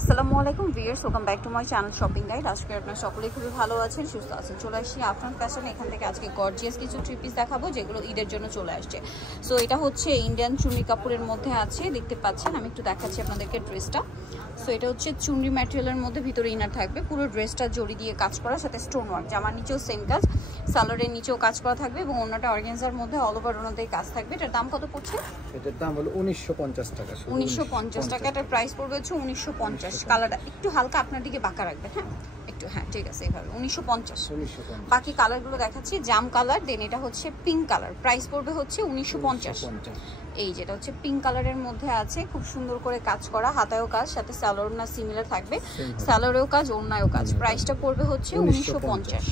আসসালামু আলাইকুম viewers, welcome back to my channel shopping guide. আজকে আপনারা সকলেই খুবই ভালো আছেন, সুস্থ আছেন। চলে আসছি আফরান ফ্যাশন। এখান থেকে আজকে গর্জিয়াস কিছু থ্রি পিস দেখাবো যেগুলো ঈদের জন্য চলে আসছে। সো এটা হচ্ছে ইন্ডিয়ান চুনরি কাপড়ের মধ্যে আছে, দেখতে পাচ্ছেন। আমি একটু দেখাচ্ছি আপনাদেরকে ড্রেসটা। সো এটা হচ্ছে চুনরি ম্যাটেরিয়ালের মধ্যে, ভিতরে ইনার থাকবে। পুরো ড্রেসটা জড়ি দিয়ে কাজ করা, সাথে স্টোন ওয়ার্ক। জামার নিচেও সেম কাজ, সালোয়ারের নিচেও কাজ করা থাকবে এবং অন্যটা অর্গানজার মধ্যে অল ওভার ওনাতেই কাজ থাকবে। এটার দাম কত পড়ছে? এটার দাম হলো 1950 টাকা। 1950 টাকা। এটার প্রাইস পড়বে হচ্ছে 1950। কালারটা একটু হালকা আপনার দিকে বাঁকা রাখবেন, হ্যাঁ একটু, হ্যাঁ ঠিক আছে, এইভাবে 1950। বাকি কালারগুলো দেখাচ্ছি। জাম কালার, দেন এটা হচ্ছে পিঙ্ক কালার। প্রাইস পড়বে হচ্ছে 1950। এই যেটা হচ্ছে পিঙ্ক কালারের মধ্যে আছে, খুব সুন্দর করে কাজ করা, হাতায়ও কাজ, সাথে সালোয়ার না সিমিলার থাকবে, সালোয়ারেও কাজ, ওড়নায়ও কাজ। প্রাইসটা পড়বে হচ্ছে 1950।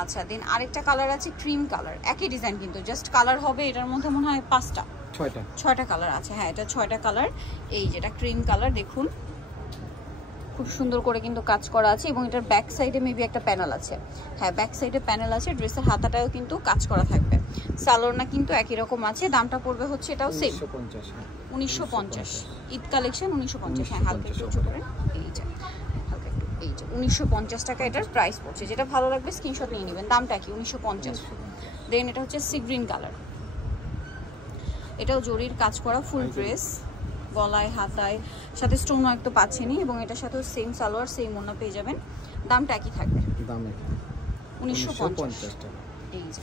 আচ্ছা, দেন আরেকটা কালার আছে ক্রিম কালার, একই ডিজাইন কিন্তু জাস্ট কালার হবে এটার মধ্যে মনে হয় 6টা কালার আছে। হ্যাঁ, এটা 6টা কালার। এই যেটা ক্রিম কালার, দেখুন খুব সুন্দর করে কিন্তু কাজ করা আছে এবং এটার ব্যাক সাইডে মেবি একটা প্যানেল আছে। হ্যাঁ, ব্যাক সাইডে প্যানেল আছে। ড্রেসের হাতাটাও কিন্তু কাজ করা থাকবে, সালোয়ারটা কিন্তু একই রকম আছে। দামটা পড়বে হচ্ছে এটাও সেম 1950। ঈদ কালেকশন 1950। হ্যাঁ, হালকা একটু উঁচু করে, এই যে হালকা একটু, এই যে 1950 টাকা এটার প্রাইস পড়ছে। যেটা ভালো লাগবে স্ক্রিনশট নিয়ে নেবেন। দামটা কি? 1950। দেন এটা হচ্ছে সি গ্রিন কালার, এটাও জরির কাজ করা ফুল ড্রেস, গলায় হাতায় সাথে স্টোন ওয়ার্ক তো পাচ্ছেনই এবং এটার সাথেও সেম সালোয়ার সেম ওড়না পেয়ে যাবেন। দামটা একই থাকবে, দাম 1950 টাকা। এই যে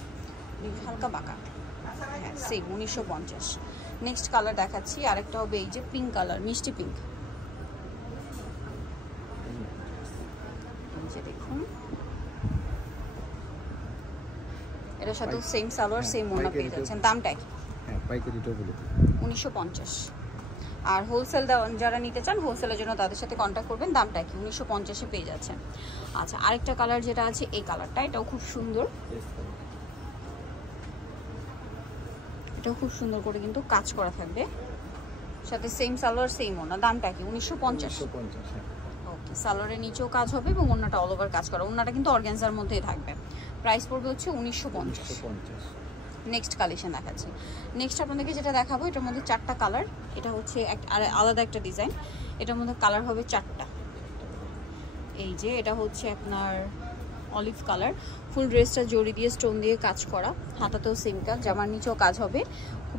হালকা বাঁকা, হ্যাঁ সেম 1950। নেক্সট কালার দেখাচ্ছি, আরেকটা হবে এই যে পিঙ্ক কালার, মিষ্টি পিঙ্ক। এই যে দেখুন, এটার সাথেও সেম সালোয়ার সেম ওড়না পেয়ে যাচ্ছেন। দামটা একই, হ্যাঁ পাইকারিটাও বলে 1950। আর হোলসেল যারা নিতে চান হোলসেলের জন্য তাদের সাথে কন্ট্যাক্ট করবেন। দামটা কি? 1950-এ পেয়ে যাচ্ছেন। আচ্ছা, আরেকটা কালার যেটা আছে এই কালারটা, এটাও খুব সুন্দর, এটাও খুব সুন্দর করে কিন্তু কাজ করা থাকবে, সাথে সেম সালোয়ার সেম ওড়না। দামটা কি? 1950। ওকে, সালোয়ারের নিচেও কাজ হবে এবং ওড়নাটা অল ওভার কাজ করা। ওড়নাটা কিন্তু অর্গানজার মধ্যেই থাকবে। প্রাইস পড়বে হচ্ছে 1950। নেক্সট কালেকশন দেখাচ্ছি। নেক্সট আপনাদেরকে যেটা দেখাবো, এটার মধ্যে 4টা কালার। এটা হচ্ছে আলাদা একটা ডিজাইন, এটার মধ্যে কালার হবে 4টা। এই যে এটা হচ্ছে আপনার অলিভ কালার, ফুল ড্রেসটা জড়ি দিয়ে স্টোন দিয়ে কাজ করা, হাতাতেও সেম কাজ, জামার নিচেও কাজ হবে,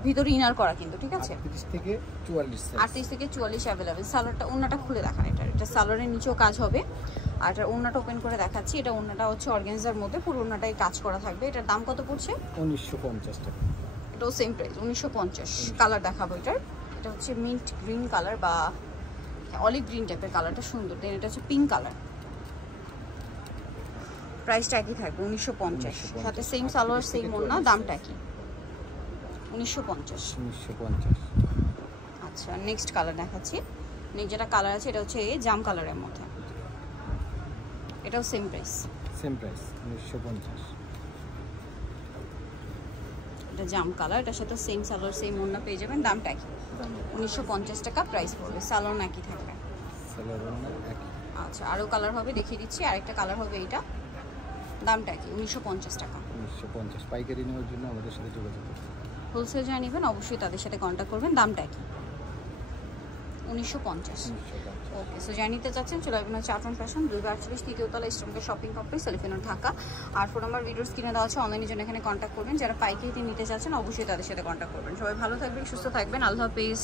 ভিতরে ইনার করা কিন্তু, ঠিক আছে। 38 থেকে 44 অ্যাভেলেবেল। সালোয়ারটা, ওড়নাটা খুলে দেখান। এটা সালোয়ারের নিচেও কাজ হবে। আর এটার ওড়নাটা ওপেন করে দেখাচ্ছি। এটা ওড়নাটা হচ্ছে অর্গানজার মধ্যে, পুরো ওড়নাটাই কাজ করা থাকবে। এটার দাম কত পড়ছে? 1950 টাকা। এটাও সেম প্রাইস 1950। কালার দেখাবো এটার, এটা হচ্ছে মিন্ট গ্রিন কালার বা অলিভ গ্রিন টাইপের কালারটা সুন্দর। দেন এটা হচ্ছে পিঙ্ক কালার। প্রাইসটা একই থাকবে 1950, সাথে সেম সালোয়ার সেম ওড়না। দামটা কি? 1950। আচ্ছা, নেক্সট কালার দেখাচ্ছি। নেক্সট যেটা কালার আছে এটা হচ্ছে জাম কালারের মধ্যে, এটাও সেম প্রাইস 1950। এটা জাম কালার, এটার সাথে সেম সালোয়ার সেম ওড়না পেয়ে যাবেন। দামটা কি? 1950 টাকা প্রাইস পড়বে। সালোয়ার একই থাকবে। আচ্ছা, আরও কালার হবে, দেখিয়ে দিচ্ছি। আরেকটা কালার হবে এইটা। দামটা কি? 1950 টাকা। 1950। পাইকারি নেওয়ার জন্য আমাদের সাথে যোগাযোগ করুন। হোলসেল যারা নেবেন অবশ্যই তাদের সাথে কন্ট্যাক্ট করবেন। দামটা কি? 1950। ওকে, সো যারা নিতে চাচ্ছেন চলে আসবেন হচ্ছে আফরান ফ্যাশন, 248 তৃতীয় তলা, eastern shopping complex, elephant road, Dhaka. আর ফোন নাম্বার ভিডিওস কিনে দেওয়া আছে, অনলাইনের জন্য এখানে কন্ট্যাক্ট করবেন। যারা পাইকারিতে নিতে চাচ্ছেন অবশ্যই তাদের সাথে কন্ট্যাক্ট করবেন। সবাই ভালো থাকবেন, সুস্থ থাকবেন, আল্লাহ হাফেজ।